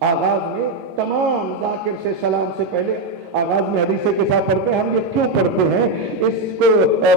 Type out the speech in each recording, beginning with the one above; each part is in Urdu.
آغاز میں تمام ذاکر سے سلام سے پہلے آغاز میں حدیث کے ساتھ پڑھتے ہیں. ہم یہ کیوں پڑھتے ہیں؟ اس کو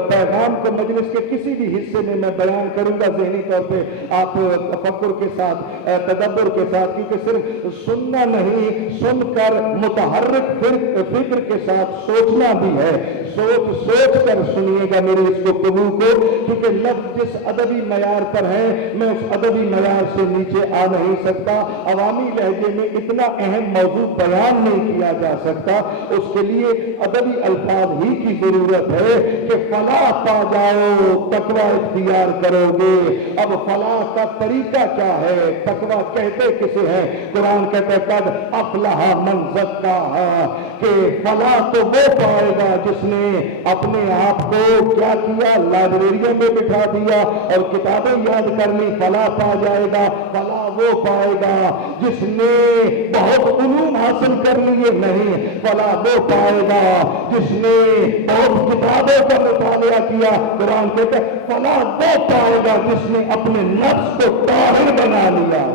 پیغام کو مجلس کے کسی بھی حصے میں بیان کروں گا ذہنی طور پہ آپ تفکر کے ساتھ تدبر کے ساتھ، کیونکہ صرف سننا نہیں، سن کر متحرک فکر کے ساتھ سوچنا بھی ہے. سوچ کر سنیے گا میری اس گفتگو کو، کیونکہ لفظ جس ادبی معیار پر ہے میں اس ادبی معیار سے نیچے آ نہیں سکتا. عوامی لہجے میں اتنا اہم موضوع بیان نہیں کیا جا سکتا، اس کے لیے ادبی الفاظ ہی کی ضرورت ہے کہ فلاح پا جاؤ تقوی اختیار کرو گے. اب فلاح کا طریقہ کیا ہے؟ تقوی کہتے کسے ہیں؟ قرآن کہتے قد افلح من زکاہا، کہ فلاح تو وہ پائے گا جس نے اپنے آپ کو کیا کیا؟ لائبریریوں میں بٹھا دیا اور کتابیں یاد کر لی. فلاح پا جائے گا. فلاح وہ پائے گا جس نے بہت علوم حاصل کر لیے نہیں. فلاح وہ پائے گا جس نے بہت کتابوں کا مطالعہ کیا. قرآن کہتا ہے فلاح وہ پائے گا جس نے اپنے نفس کو طاہر بنا لیا.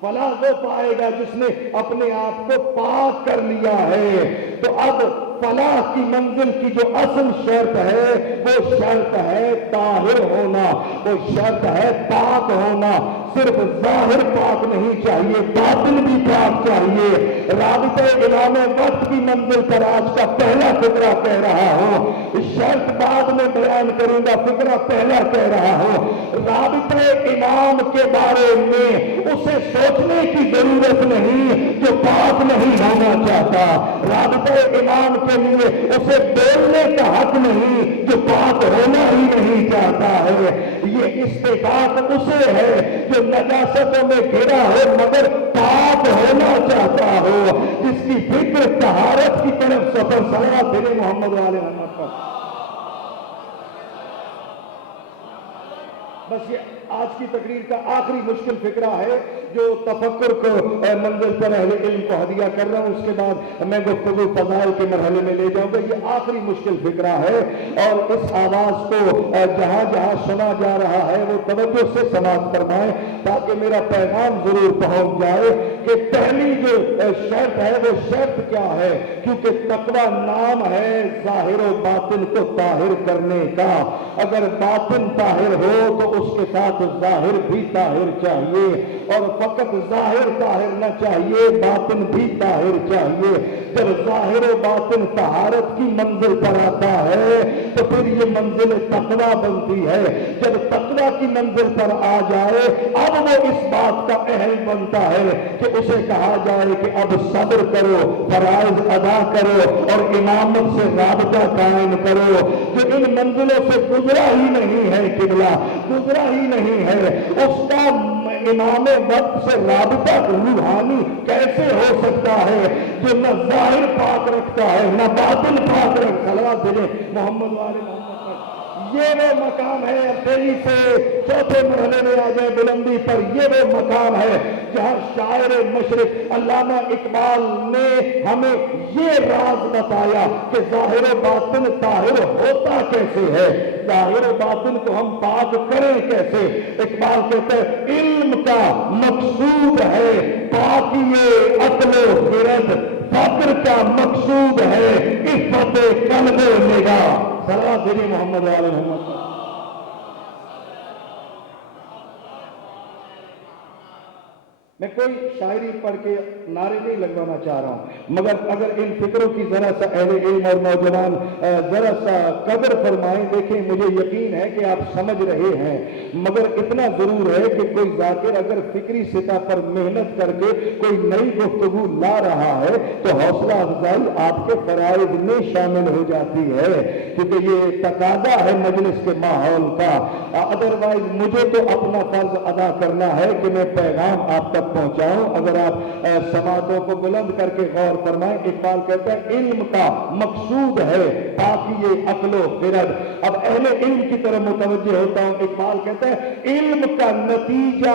فلاح وہ پائے گا جس نے اپنے آپ کو پاک کر لیا ہے. تو اب فلاح کی منزل کی جو اصل شرط ہے وہ شرط ہے طاہر ہونا، وہ شرط ہے پاک ہونا. صرف ظاہر پاک نہیں چاہیے، باطن بھی پاک چاہیے. رابطہ امام وقت کی منزل پر آج کا پہلا فقرہ کہہ رہا ہوں، شرط بعد میں بیان کروں گا، فقرہ پہلا کہہ رہا ہوں. رابطہ امام کے بارے میں اسے سوچنے کی ضرورت نہیں جو پاک نہیں ہونا چاہتا. رابطہ امام کے لیے اسے بولنے کا حق نہیں جو پاک ہونا ہی نہیں چاہتا ہے. یہ استفاق اسے ہے جو نجاستوں میں گھرا ہو مگر پاک ہونا چاہتا ہو، جس کی فکر طہارت کی طرف سفر. صلوات بھیجیں محمد والے محمد پر. بس یہ آج کی تقریر کا آخری مشکل فقرہ ہے جو تفکر کو منزل پر اہل علم کو ہدیہ کر رہا ہوں. اس کے بعد میں گفتگو فضائل کے مرحلے میں لے جاؤں گا. یہ آخری مشکل فقرہ ہے اور اس آواز کو جہاں جہاں سنا جا رہا ہے وہ توجہ سے سماعت فرمائیں تاکہ میرا پیغام ضرور پہنچ جائے کہ پہلی جو شرط ہے وہ شرط کیا ہے. کیونکہ تقویٰ نام ہے ظاہر و باطن کو طاہر کرنے کا. اگر باطن طاہر ہو تو اس کے ساتھ ظاہر بھی طاہر چاہیے، اور فقط ظاہر طاہر نہ چاہیے، باطن بھی طاہر چاہیے. جب ظاہر و باطن طہارت کی منزل پر آتا ہے تو پھر یہ منزل تقویٰ بنتی ہے. جب تقویٰ کی منزل پر آ جائے اب وہ اس بات کا اہل بنتا ہے کہ اسے کہا جائے کہ اب صبر کرو، فرائض ادا کرو اور امامت سے رابطہ قائم کرو. جو ان منزلوں سے گزرا ہی نہیں ہے، قبلہ گزرا ہی نہیں ہے، اس کا امام وقت سے رابطہ روحانی کیسے ہو سکتا ہے جو نہ ظاہر پاک رکھتا ہے نہ باطن پاک رکھتا. صلوات بھیجیں محمد والے محمد پر. یہ وہ مقام ہے، تیزی سے چوتھے مرحلے میں آ جائے بلندی پر. یہ وہ مقام ہے جہاں شاعر مشرق علامہ اقبال نے ہمیں یہ راز بتایا کہ ظاہر و باطن طاہر ہوتا کیسے ہے، ظاہر و باطن کو ہم پاک کریں کیسے. اقبال کہتے ہیں علم کا مقصود ہے پاکی عقل و خرد، فقر کا مقصود ہے عفت قلب و نگاہ. صلوات بھیجیں محمد والے محمد. میں کوئی شاعری پڑھ کے نعرے نہیں لگوانا چاہ رہا ہوں، مگر اگر ان فکروں کی ذرا سا اہل علم اور نوجوان ذرا سا قدر فرمائیں. دیکھیں مجھے یقین ہے کہ آپ سمجھ رہے ہیں، مگر اتنا ضرور ہے کہ کوئی ذاکر اگر فکری سطح پر محنت کر کے کوئی نئی گفتگو لا رہا ہے تو حوصلہ افزائی آپ کے فرائض میں شامل ہو جاتی ہے، کیونکہ یہ تقاضا ہے مجلس کے ماحول کا. ادروائز مجھے تو اپنا فرض ادا کرنا ہے کہ میں پیغام آپ تک پہنچاؤں. اگر آپ سماعتوں کو بلند کر کے غور فرمائیں. اقبال کہتا ہے علم کا مقصود ہے باقی عقل و خرد. اب اہل علم کی طرف متوجہ ہوتا ہوں. اقبال کہتا ہے علم کا نتیجہ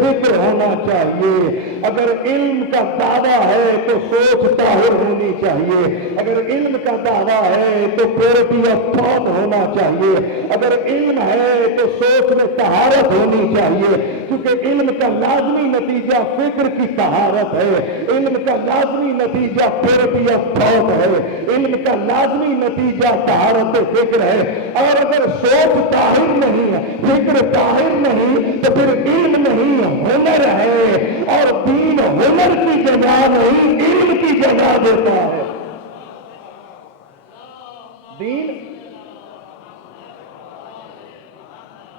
فکر ہونا چاہیے. اگر علم کا دعویٰ ہے تو سوچ طاہر ہونی چاہیے. اگر علم کا دعویٰ ہے تو پیورٹی آف تھاٹ ہونا چاہیے. اگر علم ہے تو سوچ میں طہارت ہونی چاہیے, کیونکہ علم کا لازمی نتیجہ فکر کی طہارت ہے. علم کا لازمی نتیجہ پیورٹی آف تھاٹ ہے. علم کا لازمی نتیجہ طہارت فکر ہے. اور اگر سوچ طاہر نہیں ہے, فکر طاہر نہیں, تو پھر علم نہیں, ہنر ہے. اور دین ہنر کی جگہ نہیں, علم کی جگہ دیتا ہے.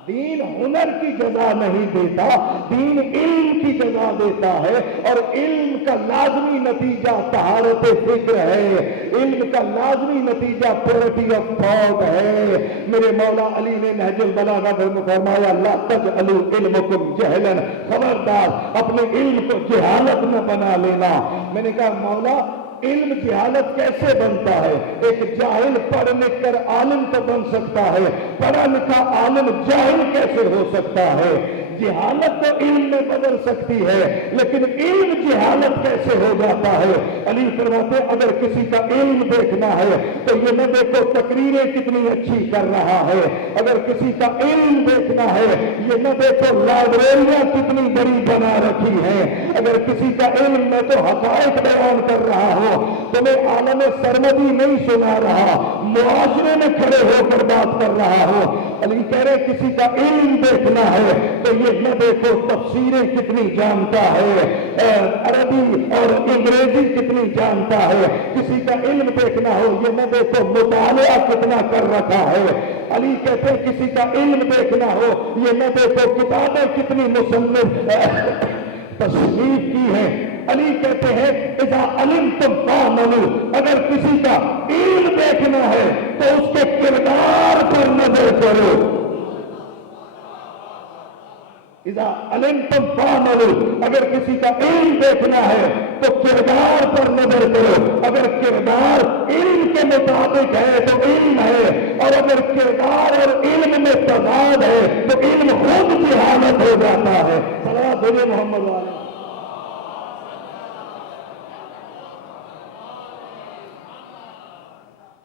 دین ہنر کی جگہ نہیں دیتا, دین علم کی جگہ دیتا ہے. اور علم کا لازمی نتیجہ طہارت فکر ہے. علم کا لازمی نتیجہ پیورٹی آف تھاٹ ہے. میرے مولا علی نے نہج البلاغہ میں فرمایا لا تجعلوا علمکم جہلا, خبردار اپنے علم کو جہالت نہ بنا لینا. میں نے کہا مولا علم جہالت کیسے بنتا ہے؟ ایک جاہل پڑھ لکھ کر عالم تو بن سکتا ہے, پڑھا لکھا عالم جاہل کیسے ہو سکتا ہے؟ جہالت تو علم میں بدل سکتی ہے, لیکن علم جہالت کیسے ہو جاتا ہے؟ علی فرماتے اگر کسی کا علم دیکھنا ہے تو یہ نہ دیکھو تقریریں کتنی اچھی کر رہا ہے. اگر کسی کا علم دیکھنا ہے یہ نہ دیکھو لائبریریاں کتنی بڑی بنا رکھی ہیں. اگر کسی کا علم میں تو حقائق بیان کر رہا ہوں, تمہیں عالم سرمدی نہیں سنا رہا, معاشرے میں کھڑے ہو کر بات کر رہا ہوں. علی کہہ رہے کسی کا علم دیکھنا ہے تو یہ نہ دیکھو تفسیریں کتنی جانتا ہے, عربی اور انگریزی کتنی جانتا ہے. کسی کا علم دیکھنا ہو یہ نہ دیکھو مطالعہ کتنا کر رکھا ہے. علی کہتے ہیں کسی کا علم دیکھنا ہو یہ نہ دیکھو کتابیں کتنی مصنف تصنیف کی ہیں. علی کہتے ہیں اذا علمتم فاعملوا, اگر کسی کا علم دیکھنا ہے تو اس کے کردار پر نظر کرو. اذا علمتم فاعملوا, اگر کسی کا علم دیکھنا ہے تو کردار پر نظر کرو. اگر کردار علم کے مطابق ہے تو علم ہے, اور اگر کردار اور علم میں تضاد ہے تو علم خود جہالت ہو جاتا ہے. صلوات بھیجے محمد والے.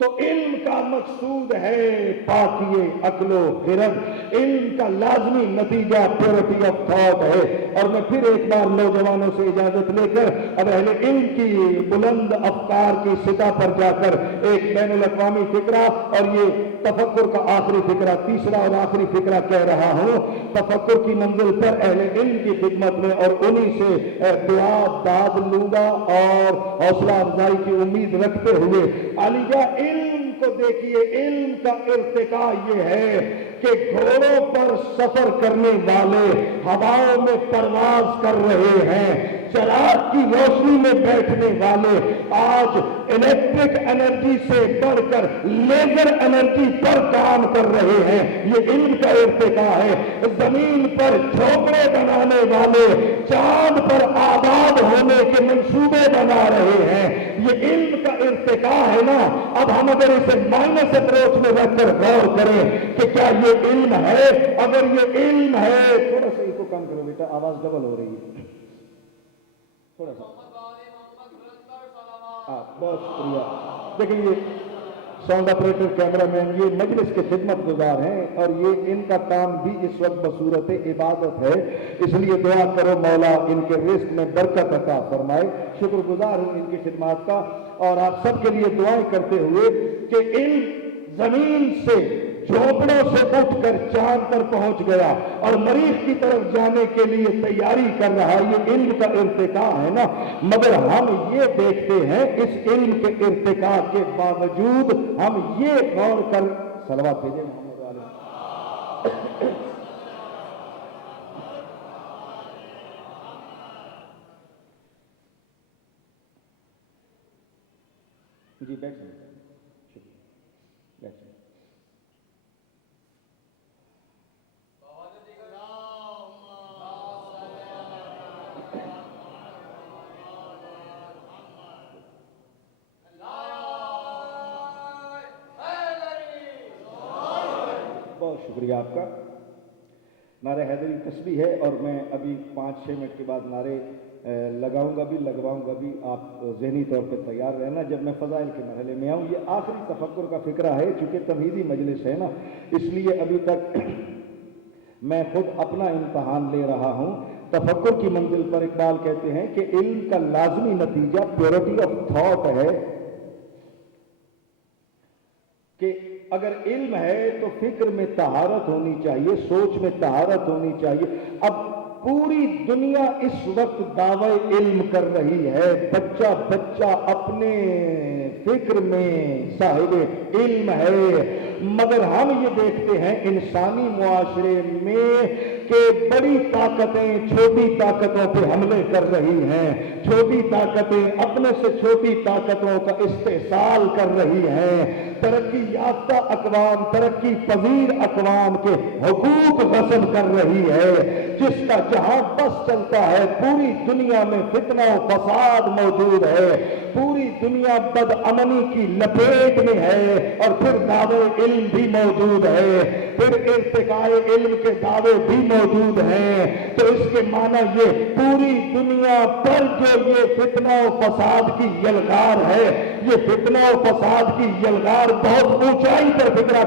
تو علم کا مقصود ہے پاکیے عقل و خرد. علم کا لازمی نتیجہ پیورٹی آف تھاٹ ہے. اور میں پھر ایک بار نوجوانوں سے اجازت لے کر اب اہل علم کی بلند افکار کی سطح پر جا کر ایک بین الاقوامی فکرہ, اور یہ تفکر کا آخری فکرہ, تیسرا اور آخری فکرہ کہہ رہا ہوں, تفکر کی منزل پر اہل علم کی خدمت میں اور انہی سے دعا داد لوں گا اور حوصلہ افزائی کی امید رکھتے ہوئے. علیجہ علم کو دیکھیے, علم کا ارتقاء یہ ہے کہ گھوڑوں پر سفر کرنے والے ہواؤں میں پرواز کر رہے ہیں, چراغ کی روشنی میں بیٹھنے والے آج الیکٹرک انرجی سے بڑھ کر لیزر انرجی پر کام کر رہے ہیں. یہ علم کا ارتقاء ہے. زمین پر جھونپڑے بنانے والے چاند پر آباد ہونے کے منصوبے بنا رہے ہیں. یہ علم کا ارتقاء ہے نا. اب ہم اگر اسے مائنس اپروچ میں رکھ کر غور کریں کہ کیا یہ علم ہے, اگر یہ علم ہے, تھوڑا سا اس کو کم کرو بیٹا, آواز ڈبل ہو رہی ہے, تھوڑا سا. بہت شکریہ. دیکھیں یہ ساؤنڈ آپریٹر, کیمرہ مین, یہ مجلس کے خدمت گزار ہیں اور یہ ان کا کام بھی اس وقت بصورت عبادت ہے. اس لیے دعا کرو مولا ان کے رزق میں برکت عطا فرمائے. شکر گزار ہوں ان کی خدمات کا, اور آپ سب کے لیے دعائیں کرتے ہوئے کہ علم زمین سے جھونپڑوں سے اٹھ کر چاند پر پہنچ گیا اور مریخ کی طرف جانے کے لیے تیاری کر رہا. یہ علم کا ارتقاء ہے نا. مگر ہم یہ دیکھتے ہیں اس علم کے ارتقاء کے باوجود ہم یہ غور کر, صلوات بھیجیں محمد علیہ, جی بیٹھ جائیں, شکریہ, بیٹھ جائیں. بہت شکریہ آپ کا. نعرہ حیدری تسبیح ہے اور میں ابھی 5-6 منٹ کے بعد نعرے لگواؤں گا بھی. آپ ذہنی طور پہ تیار رہنا جب میں فضائل کے مرحلے میں آؤں. یہ آخری تفکر کا فکرہ ہے چونکہ توحیدی مجلس ہے نا، اس لیے ابھی تک میں خود اپنا امتحان لے رہا ہوں. تفکر کی منزل پر اقبال کہتے ہیں کہ علم کا لازمی نتیجہ پیورٹی آف تھاٹ ہے، کہ اگر علم ہے تو فکر میں طہارت ہونی چاہیے، سوچ میں طہارت ہونی چاہیے. اب پوری دنیا اس وقت دعوی علم کر رہی ہے، بچہ اپنے فکر میں صاحب علم ہے، مگر ہم یہ دیکھتے ہیں انسانی معاشرے میں کہ بڑی طاقتیں چھوٹی طاقتوں پہ حملے کر رہی ہیں، چھوٹی طاقتیں اپنے سے چھوٹی طاقتوں کا استحصال کر رہی ہیں. ترقی یافتہ اقوام، ترقی پذیر اقوام کے حقوق غصب کر رہی ہے. جس کا جہاں بس چلتا ہے پوری دنیا میں فتنہ و فساد موجود ہے، پوری دنیا بد امنی کی لپیٹ میں ہے، اور پھر دعوے علم بھی موجود ہے، پھر ارتقاء علم کے دعوے بھی موجود ہیں. تو اس کے معنی یہ پوری دنیا پر جو یہ فتنہ و فساد کی یلغار ہے، یہ فتنہ و فساد کی یلغار بہت اونچائی پر فکرہ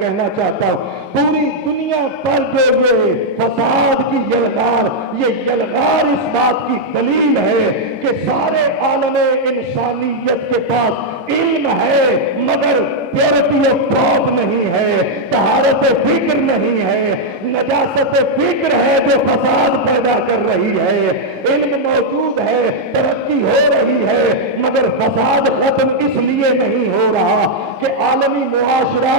کہنا چاہتا ہوں. پوری دنیا پر جو یہ فساد کی یلغار، یہ یلغار اس بات کی دلیل ہے کہ سارے عالم انسانیت کے پاس علم ہے مگر پیورٹی آف تھاٹ نہیں ہے، طہارت فکر نہیں ہے، نجاست فکر ہے جو فساد پیدا کر رہی ہے. علم موجود ہے، ترقی ہو رہی ہے، مگر فساد ختم اس لیے نہیں ہو رہا کہ عالمی معاشرہ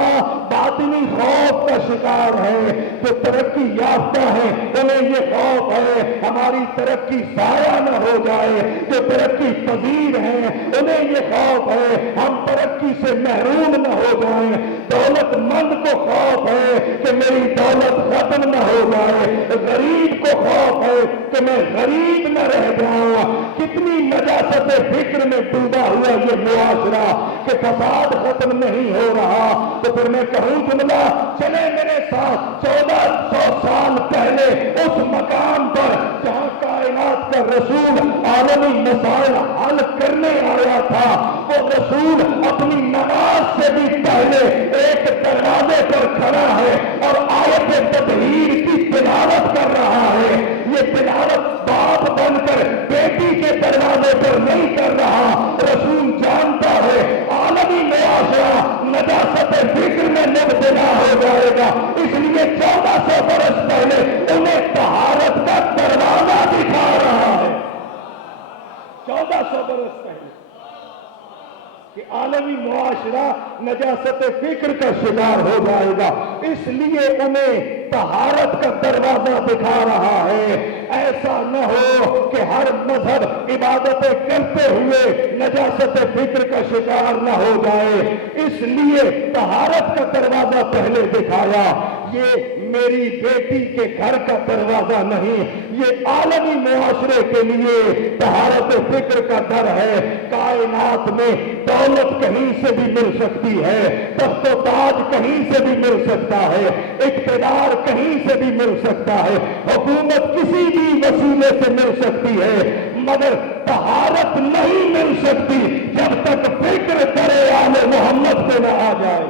باطنی خوف کا شکار ہے. جو ترقی یافتہ ہے انہیں یہ خوف ہے ہماری ترقی ضائع نہ ہو جائے، جو ترقی پذیر ہیں انہیں یہ خوف ہے ہم ترقی سے محروم نہ ہو جائیں. دولت مند کو خوف ہے کہ میری دولت ختم نہ ہو جائے، غریب کو خوف ہے کہ میں غریب نہ رہ جاؤں. کتنی نجاست فکر میں ڈوبا ہوا یہ معاشرہ کہ فساد ختم نہیں ہو رہا. تو پھر میں کہوں جملہ، چلے میرے ساتھ 1400 سال پہلے اس مقام پر جہاں کائنات کا رسول عالمی مسائل حل کرنے آیا تھا. وہ رسول اپنی نماز سے بھی پہلے ایک دروازے پر کھڑا ہے اور آیت تطہیر کی تلاوت کر رہا ہے. یہ تلاوت باپ بن کر بیٹی کے دروازے پر نہیں کر رہا. رسول جانتا ہے عالمی معاشرہ نجاست فکر میں مبتلا ہو جائے گا، اس لیے 1400 برس پہلے انہیں طہارت کا دروازہ دکھا رہا ہے. 1400 برس پہلے کہ عالمی معاشرہ نجاست فکر کا شکار ہو جائے گا، اس لیے انہیں طہارت کا دروازہ دکھا رہا ہے. ایسا نہ ہو کہ ہر مذہب عبادتیں کرتے ہوئے نجاست فکر کا شکار نہ ہو جائے، اس لیے طہارت کا دروازہ پہلے دکھایا. یہ میری بیٹی کے گھر کا دروازہ نہیں، یہ عالمی معاشرے کے لیے طہارت فکر کا در ہے. کائنات میں دولت کہیں سے بھی مل سکتی ہے، تخت و تاج کہیں سے بھی مل سکتا ہے، اقتدار کہیں سے بھی مل سکتا ہے، حکومت کسی بھی وسیلے سے مل سکتی ہے، مگر طہارت نہیں مل سکتی جب تک فکر کرے آل محمد سے نہ آ جائے.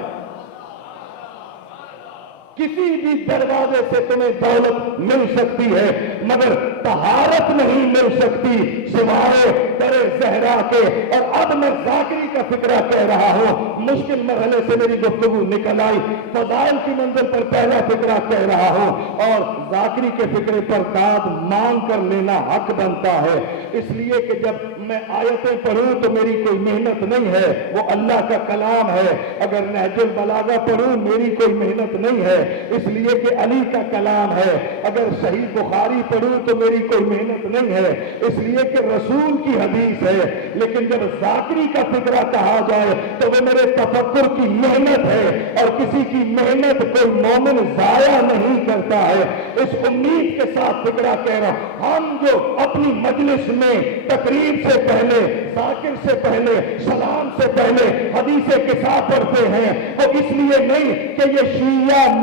کسی بھی دروازے سے تمہیں دولت مل سکتی ہے مگر طہارت نہیں مل سکتی سوائے در زہرا کے. اور اب میں ذاکری کا فکرہ کہہ رہا ہوں، مشکل مرحلے سے میری گفتگو نکل آئی. فضائل کی منزل پر پہلا فکرہ کہہ رہا ہوں اور ذاکری کے فکرے پر داد مانگ کر لینا حق بنتا ہے. اس لیے کہ جب میں آیتیں پڑھوں تو میری کوئی محنت نہیں ہے، وہ اللہ کا کلام ہے. اگر نہج البلاغہ پڑھوں میری کوئی محنت نہیں ہے، اس لیے کہ علی کا کلام ہے. اگر صحیح بخاری پڑھوں تو میری کوئی محنت نہیں ہے، اس لیے کہ رسول کی حدیث ہے. لیکن جب ذاکری کا فکرہ کہا جائے تو وہ میرے تفکر کی محنت ہے، اور کسی کی محنت کوئی مومن ضائع نہیں کرتا ہے. اس امید کے ساتھ فکرہ کہہ رہا ہوں، ہم جو اپنی مجلس میں تقریب سے پہلے، ذاکر سے پہلے، سلام سے پہلے حدیث قصہ پڑھتے ہیں، وہ اس لیے نہیں کہ یہ شیعہ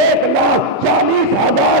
1,40,000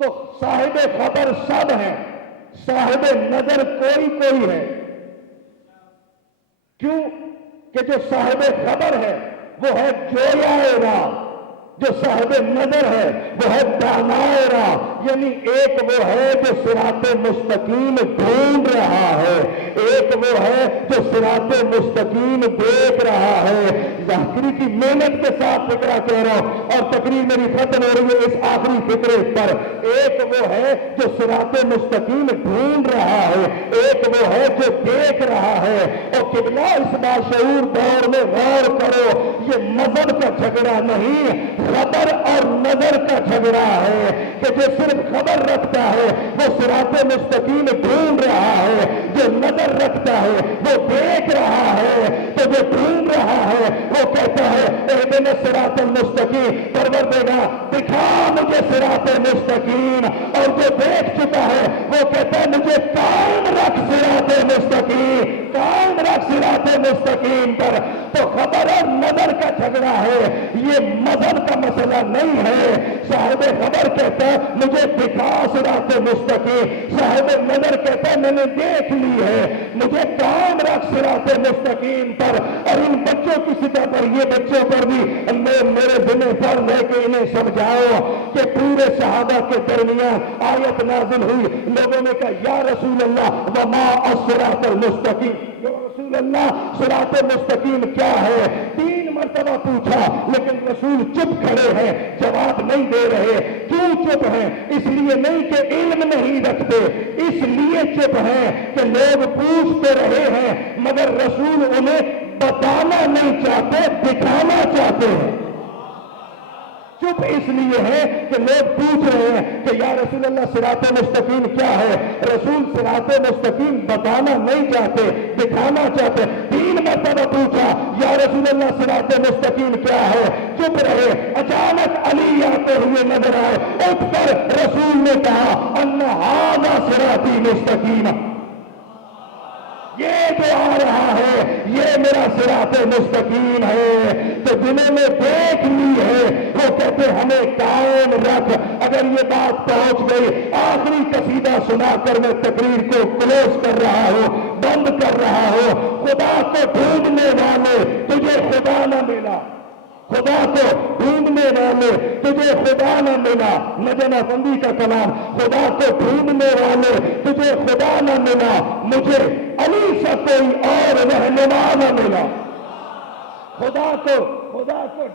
تو صاحب خبر سب ہے، صاحب نظر کوئی کوئی ہے. کیوں کہ جو صاحب خبر ہے وہ ہے جویائے راہ، جو صاحب نظر ہے وہ ہے دانائے راہ. یعنی ایک وہ ہے جو صراط مستقیم ڈھونڈ رہا ہے، ایک وہ ہے جو صراط مستقیم دیکھ رہا ہے. ذاکری کی محنت کے ساتھ فکرہ کہہ رہا ہوں اور تقریر میری ختم ہو رہی ہے اس آخری فکرے پر. ایک وہ ہے جو صراط مستقیم ڈھونڈ رہا ہے، ایک وہ ہے جو دیکھ رہا ہے. اور قبلہ اس باشعور دور میں غور کرو، یہ مذہب کا جھگڑا نہیں، خبر اور نظر کا جھگڑا ہے. کہ جو صرف خبر رکھتا ہے وہ صراط مستقیم ڈھونڈ رہا ہے، جو نظر رکھتا ہے وہ دیکھ رہا ہے. تو جو ڈھونڈ رہا ہے وہ کہتا ہے اہدنا الصراط المستقیم، پروردگار دکھا مجھے صراط مستقیم. اور جو دیکھ چکا ہے وہ کہتا ہے مجھے قائم رکھ صراط مستقیم، قائم رکھ صراط مستقیم پر. تو خبر اور نظر کا جھگڑا ہے، یہ مذہب کا مسئلہ نہیں ہے. صاحب خبر کہتا ہے مجھے دکھا صراط مستقیم، صاحب نظر کہتا ہے میں نے دیکھ لی ہے، مجھے قائم رکھ صراط مستقیم پر. اور ان بچوں کی سطح پر، یہ بچوں پر بھی میرے ذمہ فرض ہے کہ انہیں سمجھاؤ کہ پورے صحابہ کے درمیان آیت نازل ہوئی، لوگوں نے کہا یا رسول اللہ وما الصراط المستقیم، یا رسول اللہ صراط مستقیم کیا ہے؟ 3 مرتبہ پوچھا لیکن رسول چپ کھڑے ہیں، جواب نہیں دے رہے. کیوں چپ ہیں؟ اس لیے نہیں کہ علم نہیں رکھتے، اس لیے چپ ہیں کہ لوگ پوچھتے رہے ہیں مگر رسول انہیں بتانا نہیں چاہتے، دکھانا چاہتے ہیں. چپ اس لیے ہے کہ لوگ پوچھ رہے ہیں کہ یا رسول اللہ صراط مستقیم کیا ہے؟ رسول صراط مستقیم بتانا نہیں چاہتے، دکھانا چاہتے. 3 مرتبہ پوچھا یا رسول اللہ صراط مستقیم کیا ہے؟ چپ رہے. اچانک علی آتے ہوئے نظر آئے، اٹھ کر رسول نے کہا ان ھذا صراطی مستقیم، یہ جو آ رہا ہے یہ میرا صراط مستقیم ہے. تو جنہوں نے دیکھ لی ہے وہ کہتے ہمیں قائم رکھ. اگر یہ بات پہنچ گئی، آخری قصیدہ سنا کر میں تقریر کو کلوز کر رہا ہوں، بند کر رہا ہوں. خدا کو ڈھونڈنے والے تجھے خدا نہ ملا، خدا کو ڈھونڈنے والے تجھے خدا نہ ملا. نجم افندی کا کلام، خدا کو ڈھونڈنے والے تجھے خدا نہ ملا، مجھے علی سے کوئی اور رہنما نہ ملا. خدا کو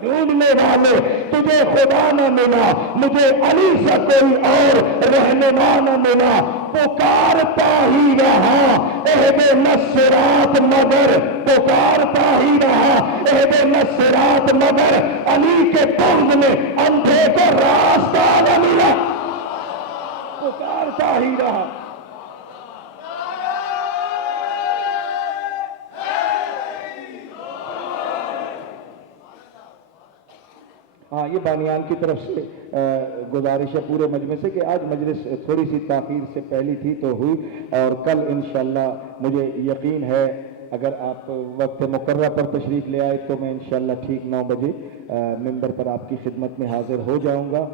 ڈھونڈنے والے تجھے خدا نہ ملا، مجھے علی سے کوئی اور رہنما نہ ملا. پکارتا ہی رہا اہدنا الصراط، مگر پکارتا ہی رہا اہدنا الصراط، مگر علی کے بغض میں اندھے کو راستہ نہ ملا. پکارتا ہی رہا. ہاں، یہ بانیان کی طرف سے گزارش ہے پورے مجمع سے کہ آج مجلس تھوڑی سی تاخیر سے پہلی تھی تو ہوئی، اور کل انشاءاللہ مجھے یقین ہے اگر آپ وقت مقررہ پر تشریف لے آئے تو میں انشاءاللہ ٹھیک 9 بجے ممبر پر آپ کی خدمت میں حاضر ہو جاؤں گا،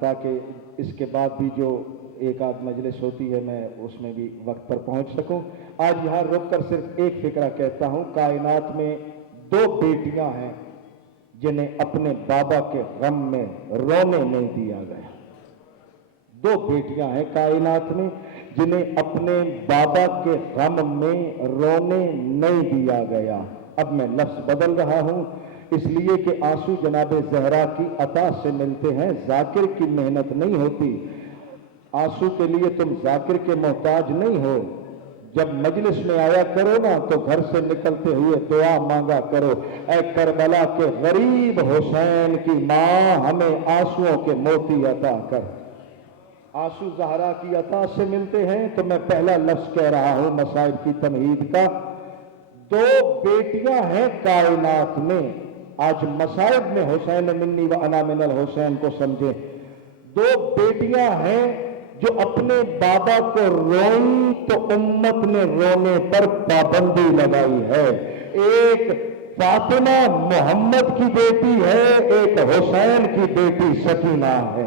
تاکہ اس کے بعد بھی جو ایک آدھ مجلس ہوتی ہے میں اس میں بھی وقت پر پہنچ سکوں. آج یہاں رک کر صرف ایک فکرہ کہتا ہوں. کائنات میں 2 بیٹیاں ہیں جنہیں اپنے بابا کے غم میں رونے نہیں دیا گیا. 2 بیٹیاں ہیں کائنات میں جنہیں اپنے بابا کے غم میں رونے نہیں دیا گیا. اب میں لفظ بدل رہا ہوں اس لیے کہ آنسو جناب زہرا کی عطا سے ملتے ہیں، ذاکر کی محنت نہیں ہوتی. آنسو کے لیے تم ذاکر کے محتاج نہیں ہو. جب مجلس میں آیا کرو نا تو گھر سے نکلتے ہوئے دعا مانگا کرو، اے کربلا کے غریب حسین کی ماں ہمیں آنسوؤں کے موتی عطا کر. آنسو زہرا کی عطا سے ملتے ہیں. تو میں پہلا لفظ کہہ رہا ہوں مصائب کی تمہید کا. 2 بیٹیاں ہیں کائنات میں. آج مصائب میں حسین منی و انا من الحسین کو سمجھیں. 2 بیٹیاں ہیں جو اپنے بابا کو روئی تو امت نے رونے پر پابندی لگائی ہے. ایک فاطمہ محمد کی بیٹی ہے، ایک حسین کی بیٹی سکینہ ہے.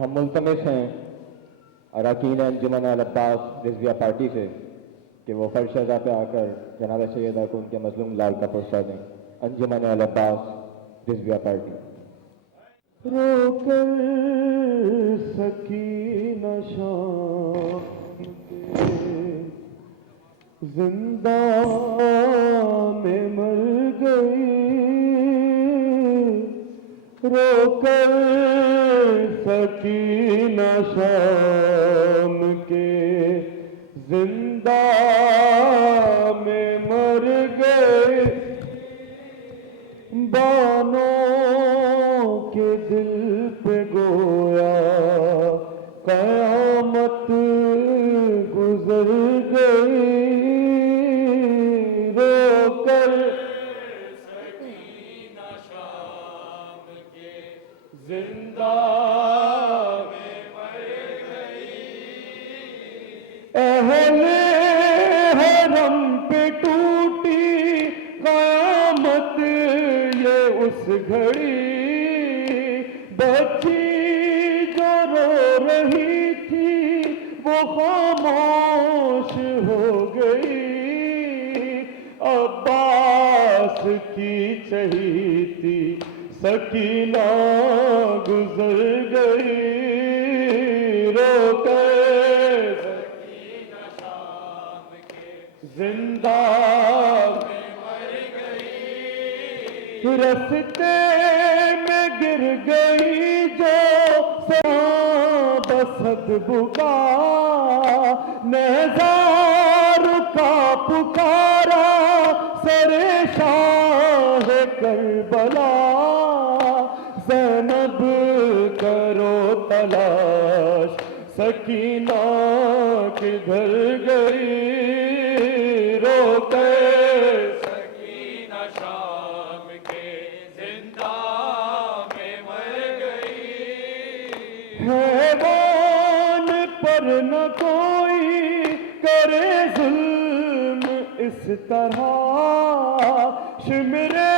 ہم ملتمس ہیں اراکین انجمن العباس رضویہ پارٹی سے کہ وہ فرش شہزا پہ آ کر جناب سیدہ کو ان کے مظلوم لال کا پوسٹر دیں. انجمن العباس رضویہ پارٹی. رو کر سکینہ شام کے زندہ میں مر گئی، رو کر سکینہ شام کے زندہ میں مر گئے، بانوں کے دل پہ گویا قیامت گزر گئی، رو کر سکینہ شام کے زندہ میں مر گئی، اہل حرم پہ ٹوٹی قیامت یہ اس گھڑی، بچی جو رو رہی تھی وہ خاموش ہو گئی، عباس کی چہیتی سکینہ گزر گئی، رو کر سکینہ شام کے زندہ میں مر گئی، رستے میں گر گئی جو بسد بکا، نیزار کا پکارا سر شاہ کربلا، زینب کرو تلاش سکینہ کدھر گئی، رو کر سکینہ شام کے زندہ میں مر گئی، حیوان پر نہ کوئی کرے ظلم اس طرح، شمرے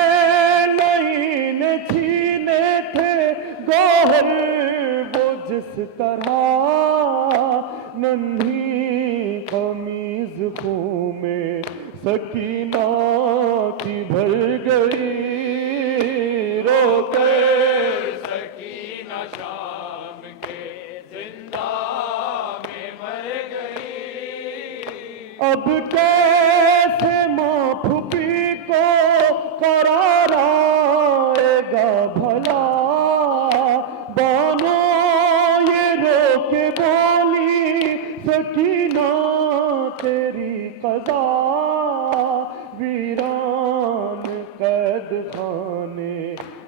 لعین چھینے تھے گوہر وہ جس طرح، ننھی قمیض خون میں سکینہ کی بھر گئی، رو کر سکینہ شام کے زندہ میں مر گئی، اب کیسے ماں پھوپھی کو قرار آئے گا بھلا، بانو یہ رو کے بولی سکینہ تیری قضا، ویران قید خانے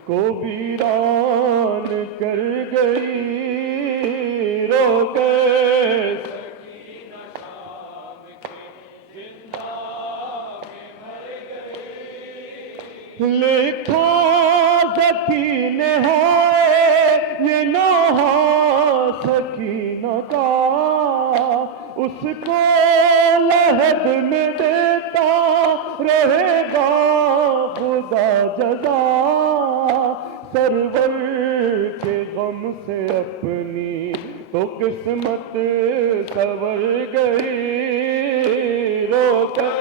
کو ویران کر گئی، رو کر سکینہ شام کے زندہ میں مر گئی، لکھا ذکی نے ہے یہ نوحہ سکینہ کا، اس کو لحد میں دیتا رہے گا خدا جزا، سرور کے غم سے اپنی تو قسمت سنور گئی، رو کر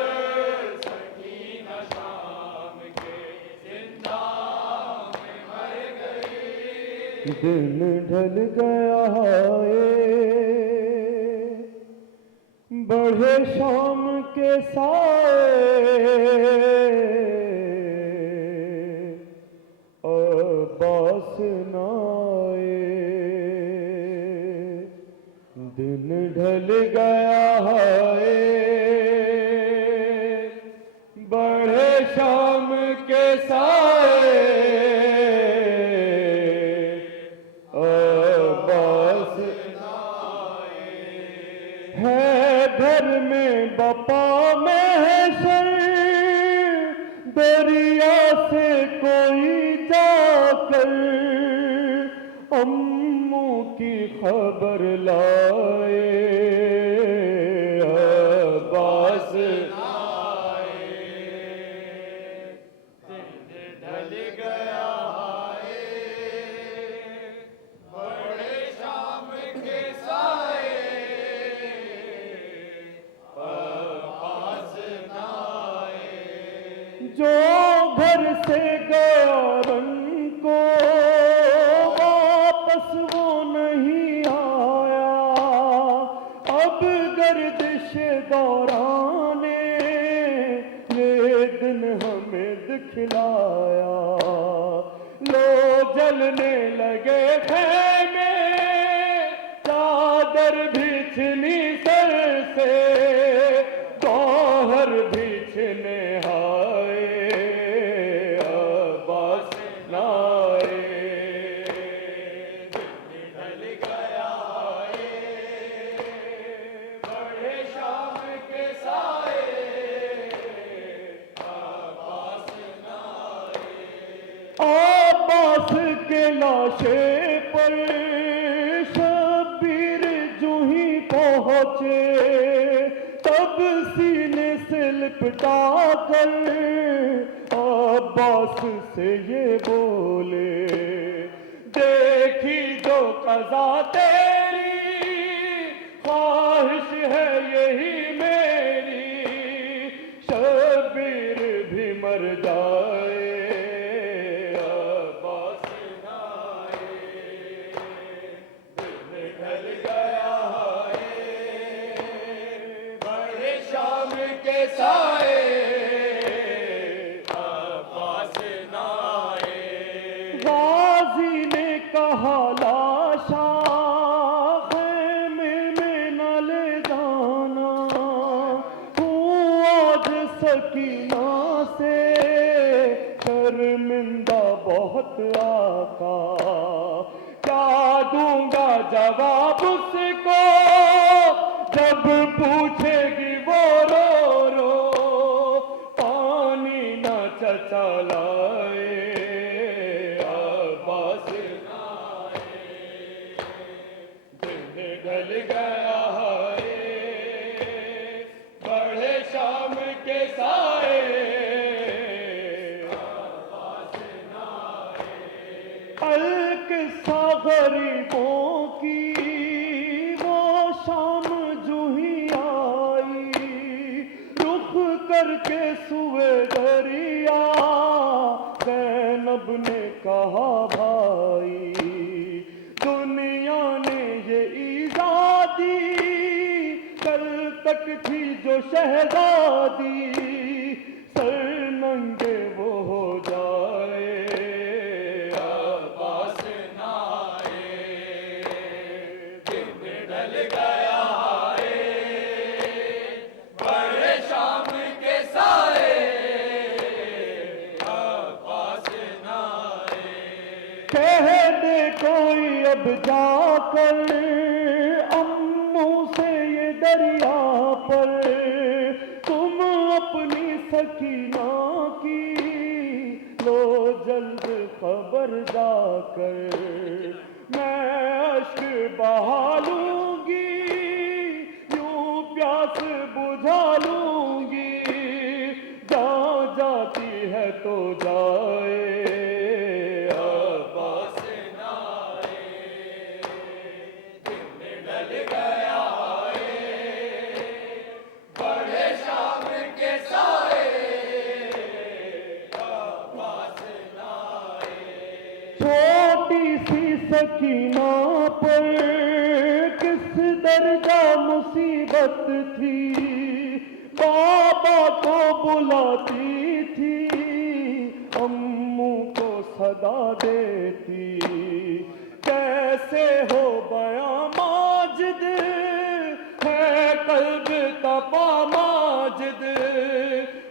سکینہ شام کے زندہ میں مر گئی، دن ڈھل گیا ہے بڑھے شام کے سائے، عباس نہ آئے، دن ڈھل گیا ہے بڑھے شام کے سائے، عباس نہ آئے، ہے گھر میں بپا محشر، دریا سے کوئی جا کر اموں کی خبر لائے، عباس نہ آئے، دن ڈھل گیا ہے بڑے شام جلنے لگے خیمے چادر بچھنی سر سے گوہر بچھنے آئے عباس نائے ڈھل گیا بڑے شام کے سائے عباس کے لاشے پر شبیر جو ہی پہنچے تب سینے سے لپٹا کر عباس سے یہ بولے دیکھی جو قضا تیری خواہش ہے یہی میری شبیر بھی مر جائے غازی نے کہا لاشا خیمے میں نہ لے جانا ہوں آج سکینہ سے شرمندہ بہت آقا کیا دوں گا جواب اس کو جب پوچھے گی وہ رو رو پانی نہ چچا لائے عباس نائے دن ڈھل گیا ہے بڑے شام کے سائے عباس نائے القصہ غریبوں کی وہ شام جو ہی آئی رخ کر کے سوئے دریا زینب نے کہا بھائی دنیا نے یہ ایزا دی کل تک تھی جو شہزادی سر ننگے وہ ہو جائے عباس نائے دن ڈھل گیا ہے بڑے شام کے سائے عباس نائے کہہ دے کوئی اب جا کر اموں سے یہ دریا پر تم اپنی سکینہ کی لو جلد خبر جا کر میں اشک بہا لوں گی یوں پیاس بجھا لوں گی جا جاتی ہے تو جائے عباس نائے دن ڈھل گیا ہے بڑے شام کے سائے عباس نائے چھوٹی سی سکینہ پر کس درجہ مصیبت تھی بابا کو بلاتی تھی اموں کو صدا دیتی کیسے ہو بیاں ماجد ہے قلب تپا ماجد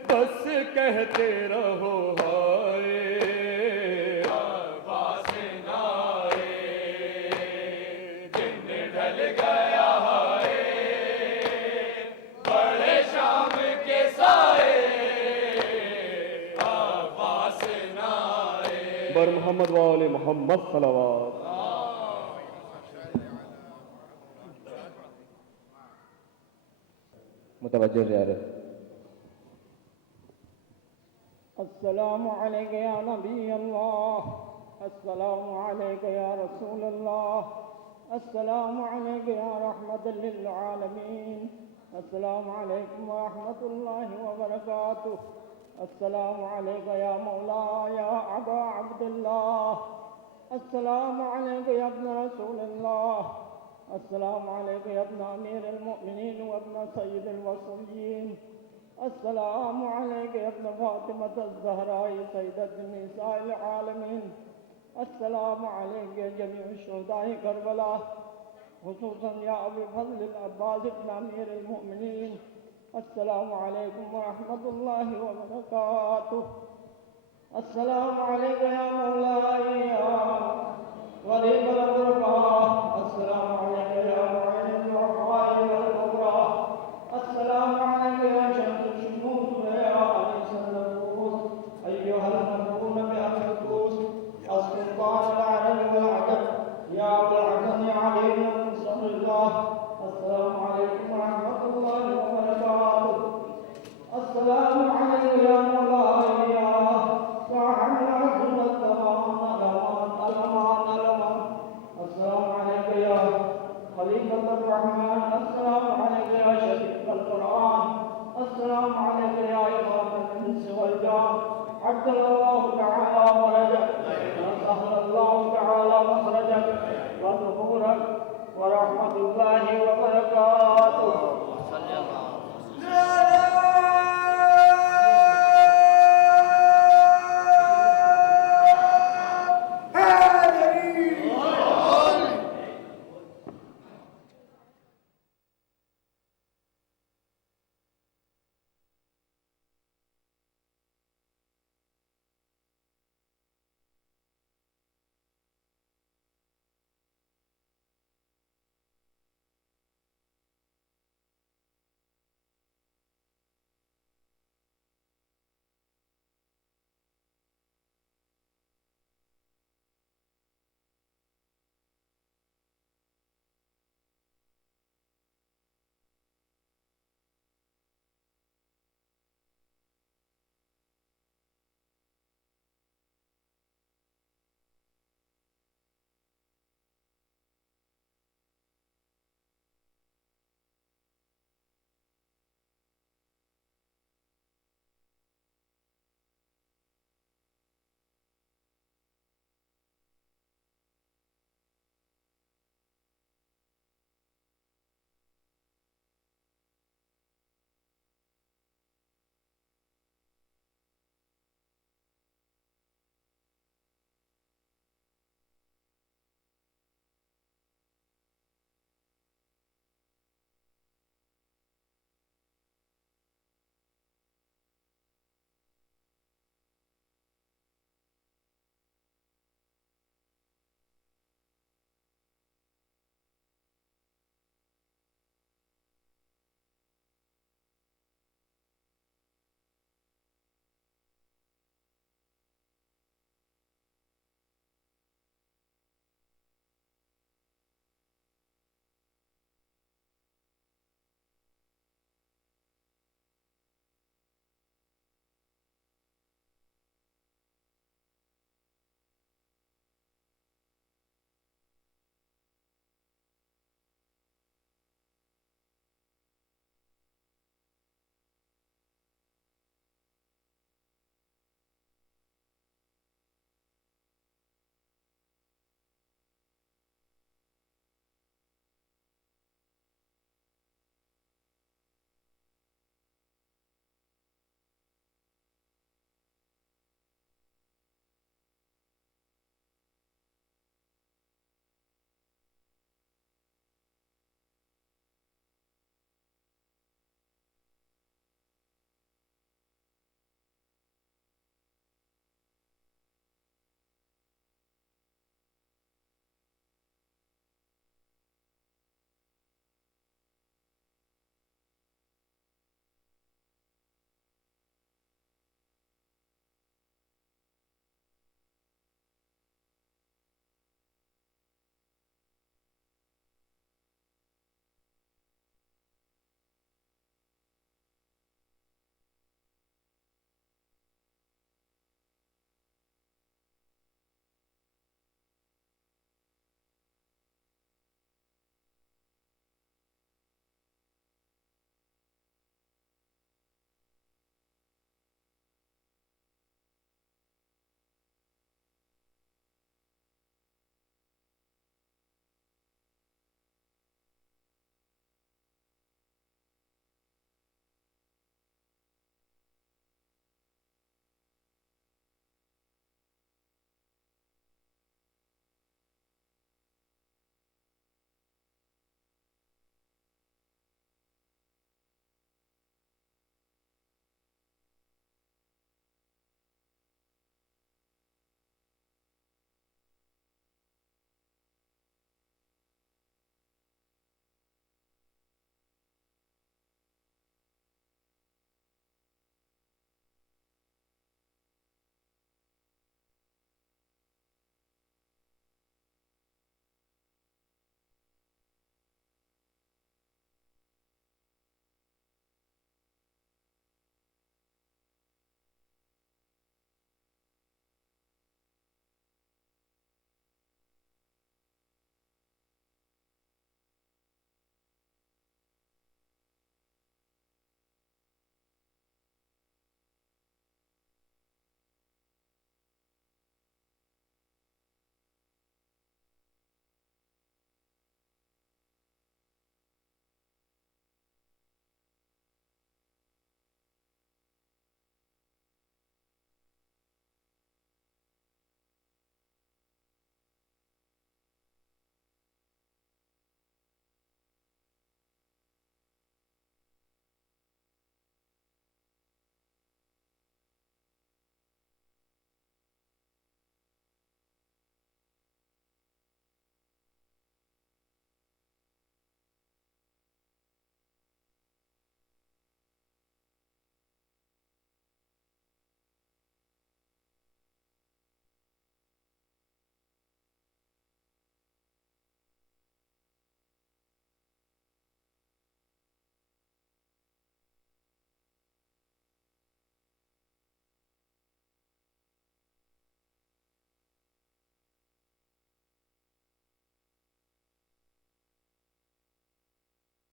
بس کہتے رہو ہائے عباس نائے دن ڈھل گیا ہے بڑے شام کے سائے عباس نائے بر محمد وآل محمد صلوات متوجہ زیارت السلام علیک یا نبی اللہ السلام علیک یا رسول اللہ السلام علیک یا رحمت للعالمین السلام علیکم ورحمۃ اللہ وبرکاتہ السلام علیک یا مولا یا ابا عبداللہ السلام علیک یا ابن رسول اللہ السلام علیک یا ابن امیر المؤمنین وابن سید الوصیین السلام علیک یا ابن فاطمة الزہراء سیدۃ نساء العالمین السلام عليك يا جميع الشهداء كربلاء خصوصا يا أبي فضل العباس بن أمير المؤمنين. السلام عليكم ورحمة الله وبركاته. السلام عليك يا مولاي يا غريب الغرباء. السلام عليك يا معين الضعفاء والكبرى. السلام عليك يا شمس الشموس ويا أنيس النفوس أيها المدعون بأمر القدوس السلطان العرب والعجم يا أبو الحسن علي بن نصر الله. السلام عليكم ورحمة الله وبركاته. السلام عليك يا مولاي يا صاحب العزم والتمام الأمان. السلام عليك يا خليفة الرحمن. السلام عليك يا شريف القرآن. السلام عليك يا إمام الإنس والجان عبد الله